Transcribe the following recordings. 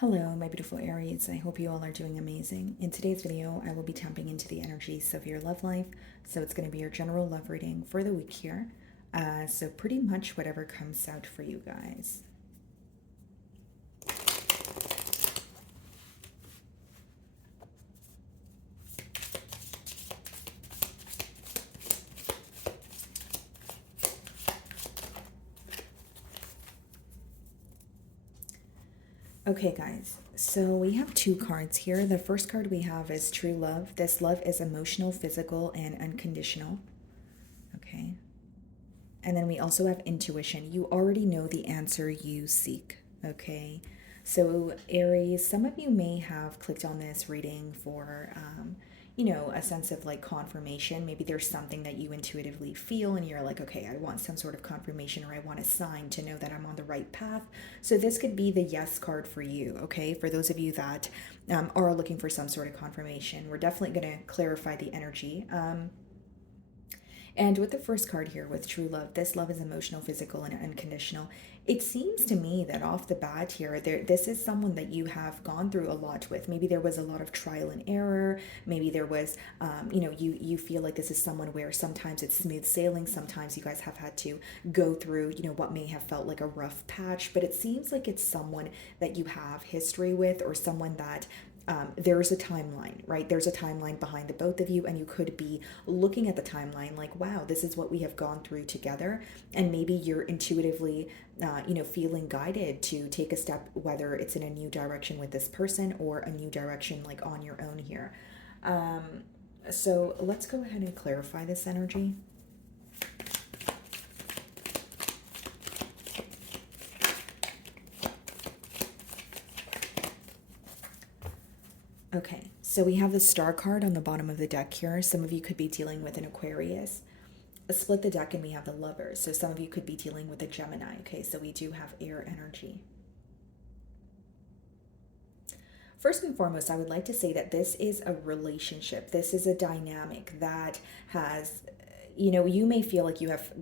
Hello, my beautiful Aries. I hope you all are doing amazing. In today's video, I will be tapping into the energies of your love life. So it's going to be your general love reading for the week here. So pretty much whatever comes out for you guys. Okay, guys, so we have two cards here. The first card we have is True Love. This love is emotional, physical, and unconditional. Okay. And then we also have Intuition. You already know the answer you seek. Okay. So, Aries, some of you may have clicked on this reading for, a sense of like confirmation. Maybe there's something that you intuitively feel and you're like, okay, I want some sort of confirmation or I want a sign to know that I'm on the right path. So, this could be the yes card for you, okay? For those of you that are looking for some sort of confirmation, we're definitely going to clarify the energy. And with the first card here, with True Love, this love is emotional, physical, and unconditional. It seems to me that off the bat here, this is someone that you have gone through a lot with. Maybe there was a lot of trial and error. Maybe there was, you feel like this is someone where sometimes it's smooth sailing. Sometimes you guys have had to go through, what may have felt like a rough patch. But it seems like it's someone that you have history with, or someone that there's a timeline, right? There's a timeline behind the both of you, and you could be looking at the timeline like, wow, this is what we have gone through together. And maybe you're intuitively, feeling guided to take a step, whether it's in a new direction with this person or a new direction like on your own here. So let's go ahead and clarify this energy. Okay, so we have the Star card on the bottom of the deck here. Some of you could be dealing with an Aquarius. Split the deck and we have the Lovers. So some of you could be dealing with a Gemini. Okay, so we do have air energy. First and foremost, I would like to say that this is a relationship. This is a dynamic that has, you may feel like you have,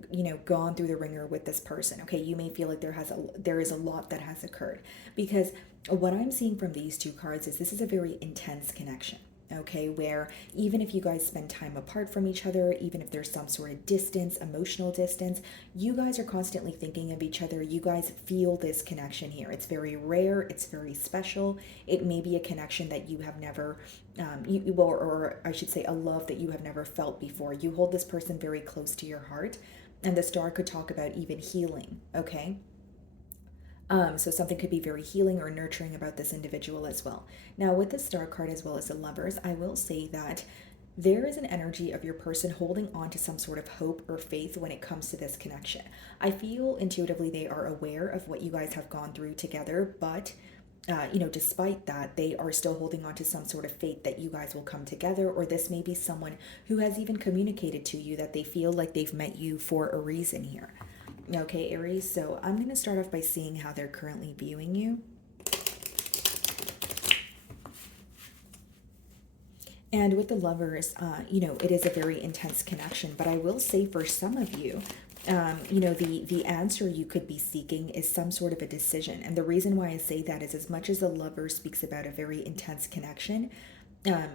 gone through the ringer with this person. Okay, you may feel like there is a lot that has occurred, because what I'm seeing from these two cards is this is a very intense connection. Okay, where even if you guys spend time apart from each other, even if there's some sort of distance, emotional distance, you guys are constantly thinking of each other. You guys feel this connection here. It's very rare, it's very special. It may be a connection that you have never, or I should say, a love that you have never felt before. You hold this person very close to your heart, and the star could talk about even healing, okay? So something could be very healing or nurturing about this individual as well. Now, with the Star card as well as the Lovers, I will say that there is an energy of your person holding on to some sort of hope or faith when it comes to this connection. I feel intuitively they are aware of what you guys have gone through together, but despite that, they are still holding on to some sort of faith that you guys will come together, or this may be someone who has even communicated to you that they feel like they've met you for a reason here. Okay, Aries, so I'm going to start off by seeing how they're currently viewing you. And with the Lovers, it is a very intense connection, but I will say for some of you, the answer you could be seeking is some sort of a decision. And the reason why I say that is, as much as the Lover speaks about a very intense connection,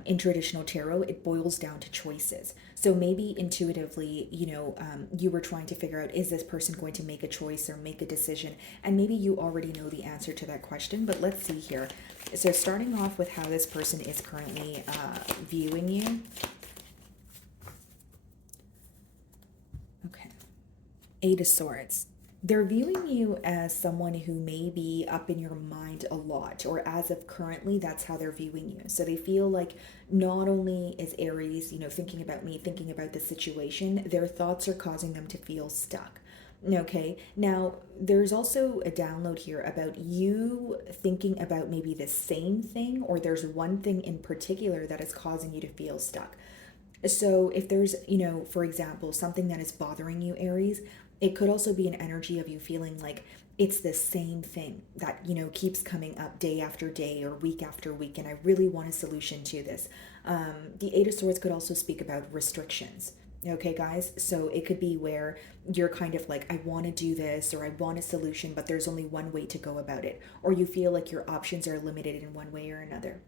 in traditional tarot, it boils down to choices. So maybe intuitively, you were trying to figure out, is this person going to make a choice or make a decision? And maybe you already know the answer to that question, but let's see here. So starting off with how this person is currently viewing you. Okay. Eight of Swords. They're viewing you as someone who may be up in your mind a lot, or as of currently, that's how they're viewing you. So they feel like not only is Aries, thinking about me, thinking about the situation, their thoughts are causing them to feel stuck. Okay, now there's also a download here about you thinking about maybe the same thing, or there's one thing in particular that is causing you to feel stuck. So if there's, for example, something that is bothering you, Aries, it could also be an energy of you feeling like it's the same thing that, keeps coming up day after day or week after week, and I really want a solution to this. The Eight of Swords could also speak about restrictions. Okay, guys, so it could be where you're kind of like, I want to do this or I want a solution, but there's only one way to go about it, or you feel like your options are limited in one way or another.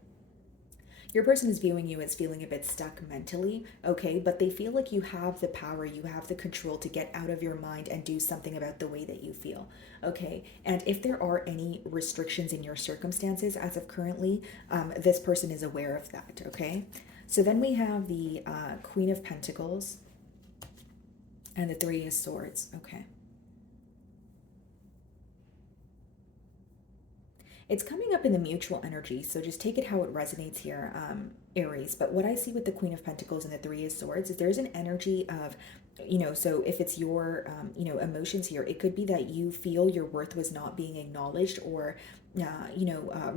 Your person is viewing you as feeling a bit stuck mentally, okay, but they feel like you have the power, you have the control to get out of your mind and do something about the way that you feel, okay? And if there are any restrictions in your circumstances as of currently, this person is aware of that, okay? So then we have the Queen of Pentacles and the Three of Swords, okay? It's coming up in the mutual energy, so just take it how it resonates here, Aries. But what I see with the Queen of Pentacles and the Three of Swords is there's an energy of, so if it's your, emotions here, it could be that you feel your worth was not being acknowledged or,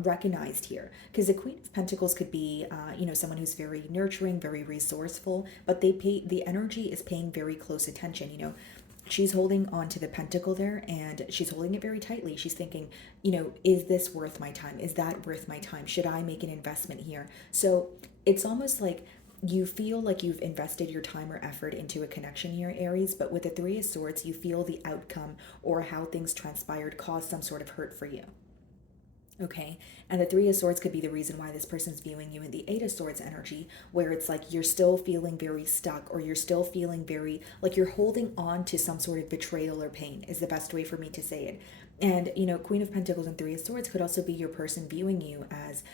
recognized here. Because the Queen of Pentacles could be, someone who's very nurturing, very resourceful, but the energy is paying very close attention, she's holding on to the pentacle there and she's holding it very tightly. She's thinking, is this worth my time? Is that worth my time? Should I make an investment here? So it's almost like you feel like you've invested your time or effort into a connection here, Aries, but with the Three of Swords, you feel the outcome or how things transpired caused some sort of hurt for you. Okay, and the Three of Swords could be the reason why this person's viewing you in the Eight of Swords energy, where it's like you're still feeling very stuck or you're still feeling very like you're holding on to some sort of betrayal or pain, is the best way for me to say it. And, Queen of Pentacles and Three of Swords could also be your person viewing you as,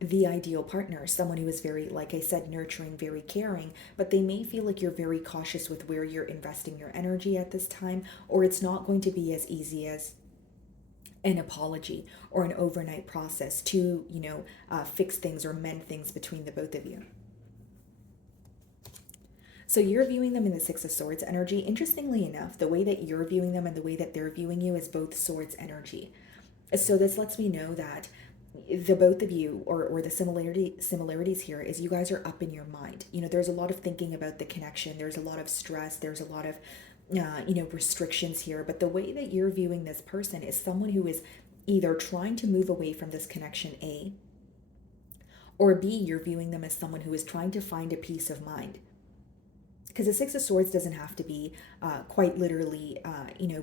the ideal partner, someone who is very, like I said, nurturing, very caring, but they may feel like you're very cautious with where you're investing your energy at this time, or it's not going to be as easy as an apology or an overnight process to, fix things or mend things between the both of you. So you're viewing them in the Six of Swords energy. Interestingly enough, the way that you're viewing them and the way that they're viewing you is both swords energy. So this lets me know that the both of you or the similarities here is you guys are up in your mind. There's a lot of thinking about the connection. There's a lot of stress. There's a lot of restrictions here, but the way that you're viewing this person is someone who is either trying to move away from this connection, A, or B, you're viewing them as someone who is trying to find a peace of mind. Because the Six of Swords doesn't have to be quite literally,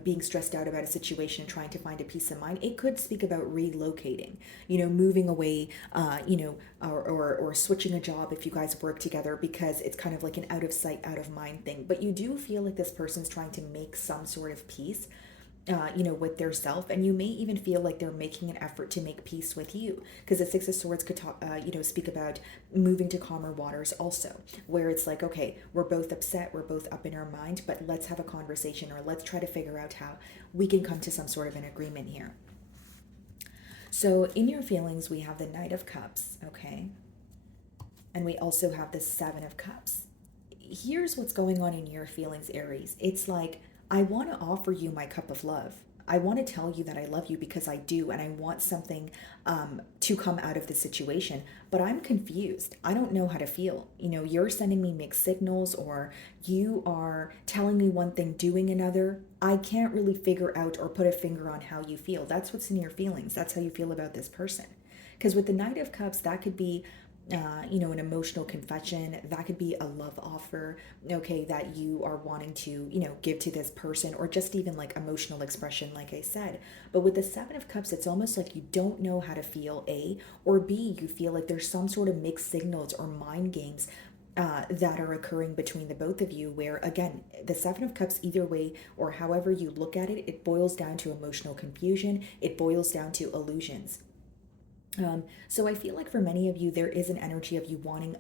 being stressed out about a situation, trying to find a peace of mind. It could speak about relocating, moving away, or switching a job if you guys work together, because it's kind of like an out of sight, out of mind thing. But you do feel like this person's trying to make some sort of peace, with their self, and you may even feel like they're making an effort to make peace with you, because the Six of Swords could talk, speak about moving to calmer waters also, where it's like, okay, we're both upset, we're both up in our mind, but let's have a conversation or let's try to figure out how we can come to some sort of an agreement here. So in your feelings, we have the Knight of Cups, okay, and we also have the Seven of Cups. Here's what's going on in your feelings, Aries. It's like, I want to offer you my cup of love. I want to tell you that I love you because I do, and I want something to come out of the situation. But I'm confused. I don't know how to feel. You're sending me mixed signals, or you are telling me one thing, doing another. I can't really figure out or put a finger on how you feel. That's what's in your feelings. That's how you feel about this person. Because with the Knight of Cups, that could be an emotional confession. That could be a love offer, okay, that you are wanting to, give to this person, or just even like emotional expression, like I said. But with the Seven of Cups, it's almost like you don't know how to feel, A, or B, you feel like there's some sort of mixed signals or mind games that are occurring between the both of you, where again, the Seven of Cups, either way or however you look at it, it boils down to emotional confusion, it boils down to illusions. So I feel like for many of you, there is an energy of you wanting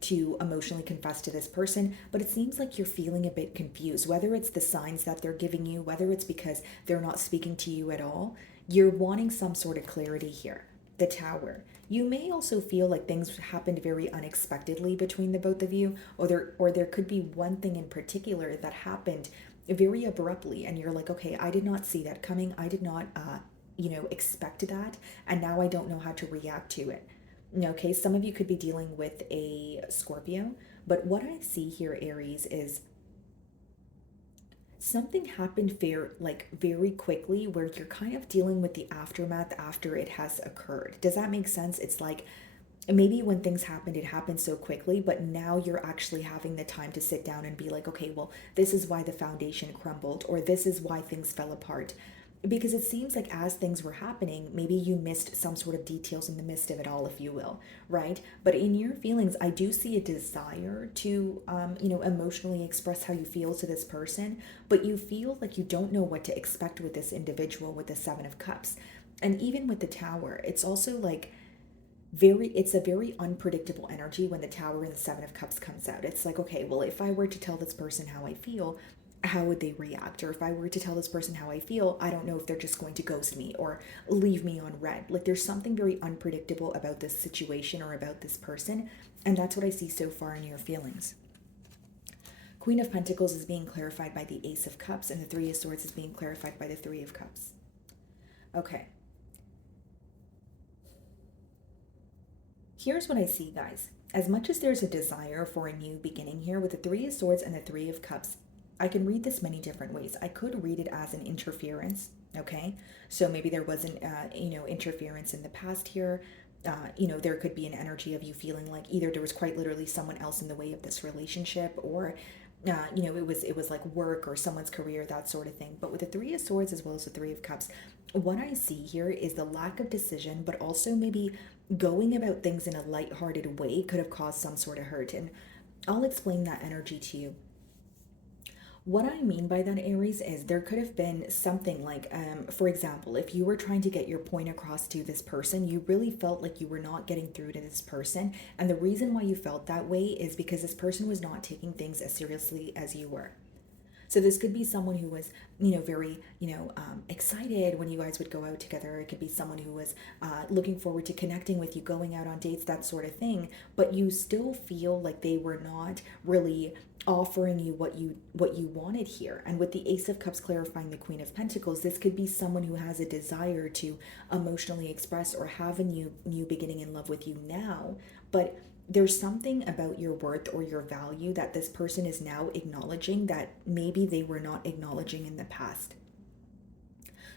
to emotionally confess to this person, but it seems like you're feeling a bit confused, whether it's the signs that they're giving you, whether it's because they're not speaking to you at all. You're wanting some sort of clarity here. The Tower. You may also feel like things happened very unexpectedly between the both of you, or there could be one thing in particular that happened very abruptly, and you're like, okay, I did not see that coming. I did not expect that, and now I don't know how to react to it. Okay, some of you could be dealing with a Scorpio, but what I see here, Aries, is something happened very quickly, where you're kind of dealing with the aftermath after it has occurred. Does that make sense? It's like maybe when things happened, it happened so quickly, but now you're actually having the time to sit down and be like, okay, well, this is why the foundation crumbled, or this is why things fell apart. Because it seems like as things were happening, maybe you missed some sort of details in the midst of it all, if you will, right? But in your feelings, I do see a desire to, emotionally express how you feel to this person, but you feel like you don't know what to expect with this individual with the Seven of Cups. And even with the Tower, it's also like, it's a very unpredictable energy when the Tower and the Seven of Cups comes out. It's like, okay, well, if I were to tell this person how I feel, how would they react? Or if I were to tell this person how I feel, I don't know if they're just going to ghost me or leave me on red. Like, there's something very unpredictable about this situation or about this person, and that's what I see so far in your feelings. Queen of Pentacles is being clarified by the Ace of Cups, and the Three of Swords is being clarified by the Three of Cups. Okay. Here's what I see, guys. As much as there's a desire for a new beginning here with the Three of Swords and the Three of Cups, I can read this many different ways. I could read it as an interference, okay? So maybe there wasn't, interference in the past here. There could be an energy of you feeling like either there was quite literally someone else in the way of this relationship, or it was like work or someone's career, that sort of thing. But with the Three of Swords as well as the Three of Cups, what I see here is the lack of decision, but also maybe going about things in a lighthearted way could have caused some sort of hurt. And I'll explain that energy to you. What I mean by that, Aries, is there could have been something like, for example, if you were trying to get your point across to this person, you really felt like you were not getting through to this person. And the reason why you felt that way is because this person was not taking things as seriously as you were. So this could be someone who was, very, excited when you guys would go out together. It could be someone who was looking forward to connecting with you, going out on dates, that sort of thing. But you still feel like they were not really offering you what you wanted here. And with the Ace of Cups clarifying the Queen of Pentacles, this could be someone who has a desire to emotionally express or have a new beginning in love with you now, but there's something about your worth or your value that this person is now acknowledging that maybe they were not acknowledging in the past.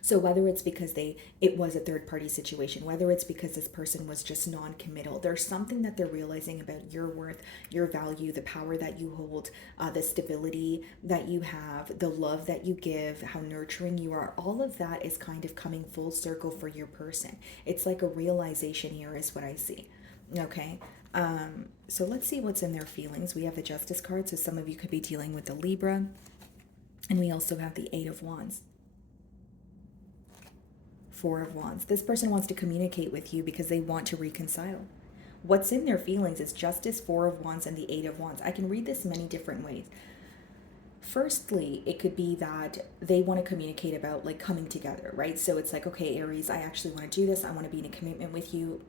So whether it's because it was a third party situation, whether it's because this person was just non-committal, there's something that they're realizing about your worth, your value, the power that you hold, the stability that you have, the love that you give, how nurturing you are. All of that is kind of coming full circle for your person. It's like a realization here is what I see. Okay. So let's see what's in their feelings. We have the Justice card, so some of you could be dealing with the Libra. And we also have the Eight of Wands. Four of Wands. This person wants to communicate with you because they want to reconcile. What's in their feelings is Justice, Four of Wands, and the Eight of Wands. I can read this many different ways. Firstly, it could be that they want to communicate about like coming together, right? So it's like, okay, Aries, I actually want to do this. I want to be in a commitment with you.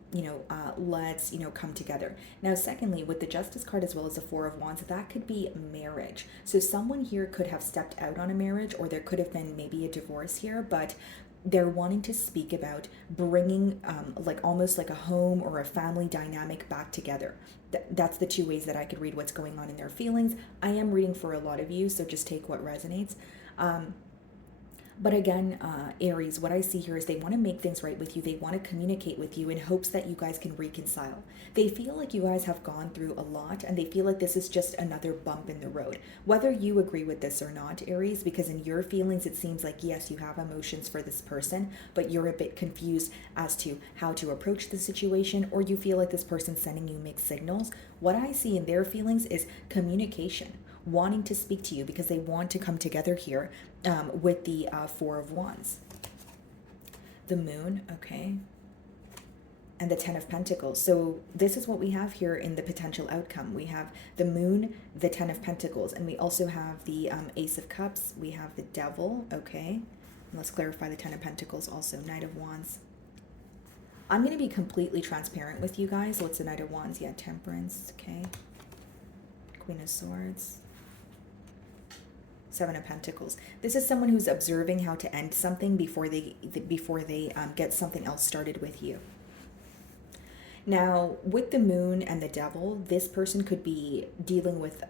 Let's, come together. Now, secondly, with the Justice card as well as the Four of Wands, that could be marriage. So someone here could have stepped out on a marriage, or there could have been maybe a divorce here, but they're wanting to speak about bringing like almost like a home or a family dynamic back together. That's the two ways that I could read what's going on in their feelings. I am reading for a lot of you, so just take what resonates. But again, Aries, what I see here is they want to make things right with you. They want to communicate with you in hopes that you guys can reconcile. They feel like you guys have gone through a lot, and they feel like this is just another bump in the road. Whether you agree with this or not, Aries, because in your feelings, it seems like, yes, you have emotions for this person, but you're a bit confused as to how to approach the situation, or you feel like this person's sending you mixed signals. What I see in their feelings is communication, wanting to speak to you because they want to come together here with the Four of Wands. The Moon, okay, and the Ten of Pentacles. So this is what we have here in the potential outcome. We have the Moon, the Ten of Pentacles, and we also have the Ace of Cups. We have the Devil, okay. And let's clarify the Ten of Pentacles also. Knight of Wands. I'm going to be completely transparent with you guys. What's the Knight of Wands? Yeah, Temperance, okay. Queen of Swords. Seven of Pentacles. This is someone who's observing how to end something before they get something else started with you. Now, with the Moon and the Devil, this person could be dealing with,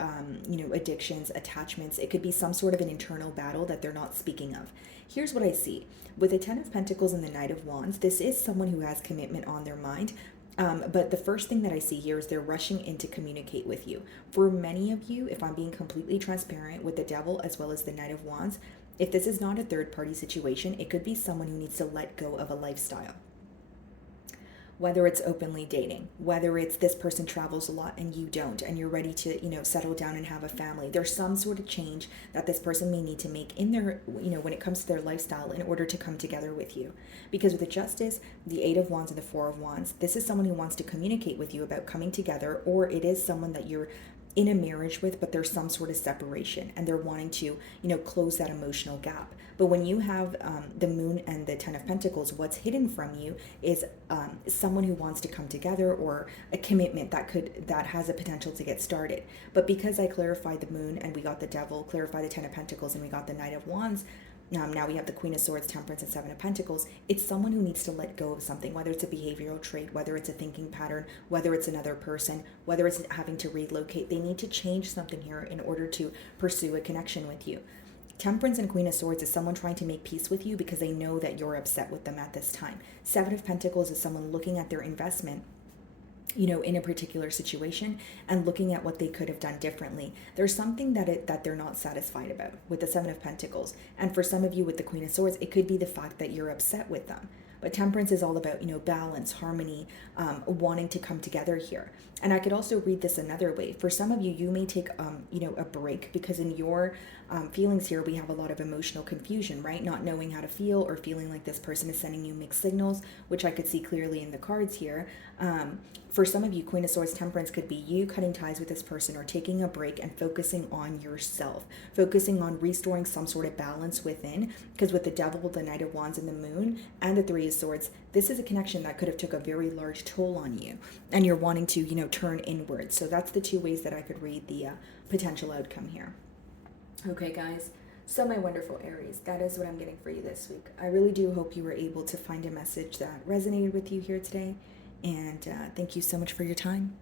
addictions, attachments. It could be some sort of an internal battle that they're not speaking of. Here's what I see. With the Ten of Pentacles and the Knight of Wands, this is someone who has commitment on their mind. But the first thing that I see here is they're rushing in to communicate with you. For many of you, if I'm being completely transparent with the devil as well as the Knight of Wands, if this is not a third party situation, it could be someone who needs to let go of a lifestyle. Whether it's openly dating, whether it's this person travels a lot and you don't, and you're ready to, settle down and have a family. There's some sort of change that this person may need to make in their, when it comes to their lifestyle in order to come together with you. Because with the Justice, the Eight of Wands, and the Four of Wands, this is someone who wants to communicate with you about coming together, or it is someone that you're in a marriage with, but there's some sort of separation and they're wanting to, close that emotional gap. But when you have the Moon and the Ten of Pentacles, what's hidden from you is someone who wants to come together, or a commitment that has a potential to get started. But because I clarified the Moon and we got the Devil, clarified the Ten of Pentacles, and we got the Knight of Wands, now we have the Queen of Swords, Temperance, and Seven of Pentacles. It's someone who needs to let go of something, whether it's a behavioral trait, whether it's a thinking pattern, whether it's another person, whether it's having to relocate. They need to change something here in order to pursue a connection with you. Temperance and Queen of Swords is someone trying to make peace with you because they know that you're upset with them at this time. Seven of Pentacles is someone looking at their investment, in a particular situation and looking at what they could have done differently. There's something that they're not satisfied about with the Seven of Pentacles. And for some of you with the Queen of Swords, it could be the fact that you're upset with them. But Temperance is all about, balance, harmony, wanting to come together here. And I could also read this another way. For some of you, you may take, a break, because in your feelings here, we have a lot of emotional confusion, right? Not knowing how to feel, or feeling like this person is sending you mixed signals, which I could see clearly in the cards here. For some of you, Queen of Swords, Temperance could be you cutting ties with this person, or taking a break and focusing on yourself, focusing on restoring some sort of balance within. Because with the Devil, the Knight of Wands, and the Moon, and the Three of Swords, this is a connection that could have took a very large toll on you, and you're wanting to, turn inward. So that's the two ways that I could read the potential outcome here. Okay, guys. So my wonderful Aries, that is what I'm getting for you this week. I really do hope you were able to find a message that resonated with you here today. And thank you so much for your time.